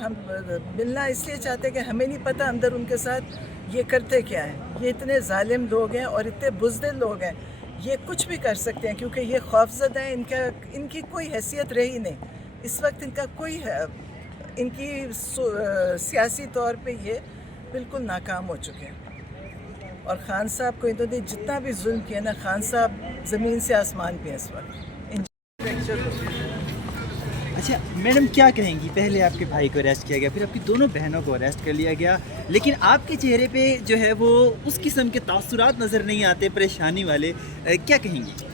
ہم ملنا اس لیے چاہتے ہیں کہ ہمیں نہیں پتہ اندر ان کے ساتھ یہ کرتے کیا ہیں. یہ اتنے ظالم لوگ ہیں اور اتنے بزدل لوگ ہیں. یہ کچھ بھی کر سکتے ہیں کیونکہ یہ خوفزدہ ہیں. ان کی کوئی حیثیت رہی نہیں. اس وقت ان کا کوئی ان کی سیاسی طور پہ یہ بالکل ناکام ہو چکے ہیں. اور خان صاحب کو انہوں نے جتنا بھی ظلم کیا نا، خان صاحب زمین سے آسمان پہ اس وقت فریکچر ہو گیا. اچھا میڈم، کیا کہیں گی؟ پہلے آپ کے بھائی کو اریسٹ کیا گیا، پھر آپ کی دونوں بہنوں کو اریسٹ کر لیا گیا، لیکن آپ کے چہرے پہ جو ہے وہ اس قسم کے تاثرات نظر نہیں آتے پریشانی والے. کیا کہیں گی؟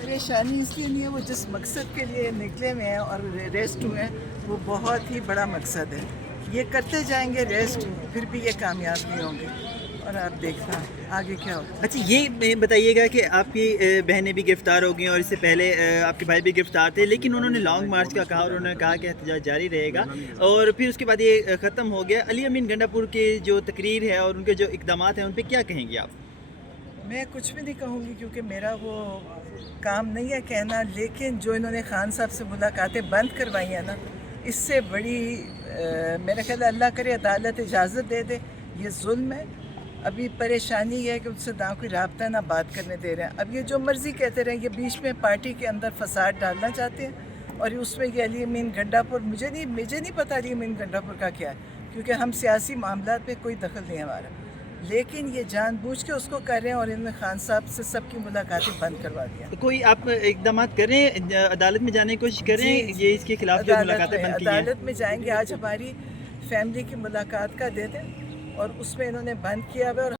پریشانی اس لیے نہیں ہے، وہ جس مقصد کے لیے نکلے ہوئے ہیں اور ریسٹ ہوئے ہیں وہ بہت ہی بڑا مقصد ہے. یہ کرتے جائیں گے ریسٹ، پھر بھی یہ کامیاب نہیں ہوں گے. اور آپ دیکھنا آگے کیا ہوتا ہے. اچھا یہ بتائیے گا کہ آپ کی بہنیں بھی گرفتار ہو گئی ہیں اور اس سے پہلے آپ کے بھائی بھی گرفتار تھے، لیکن انہوں نے لانگ مارچ کا کہا اور انہوں نے کہا کہ احتجاج جاری رہے گا، اور پھر اس کے بعد یہ ختم ہو گیا. علی امین گنڈا پور کی جو تقریر ہے اور ان کے جو اقدامات ہیں ان پہ کیا کہیں گے آپ؟ میں کچھ بھی نہیں کہوں گی کیونکہ میرا وہ کام نہیں ہے کہنا، لیکن جو انہوں نے خان صاحب سے ملاقاتیں بند کروائی ہیں نا، اس سے بڑی میرا خیال ہے اللہ کرے عدالت اجازت دے دے. یہ ظلم ہے. ابھی پریشانی یہ ہے کہ ان سے نہ کوئی رابطہ نہ بات کرنے دے رہے ہیں. اب یہ جو مرضی کہتے رہیں، یہ بیچ میں پارٹی کے اندر فساد ڈالنا چاہتے ہیں، اور اس میں یہ علی امین گنڈا پور مجھے نہیں پتہ علی امین گنڈا پور کا کیا ہے، کیونکہ ہم سیاسی معاملات پہ کوئی دخل نہیں ہمارا. لیکن یہ جان بوجھ کے اس کو کر رہے ہیں، اور انہوں نے خان صاحب سے سب کی ملاقاتیں بند کروا دیا. کوئی آپ اقدامات کریں، عدالت میں جانے کی کوشش کریں؟ یہ اس کے خلاف جو ملاقاتیں بند کی ہیں. عدالت میں جائیں گے. آج ہماری فیملی کی ملاقات کا دے دیں، اور اس میں انہوں نے بند کیا ہوا ہے. اور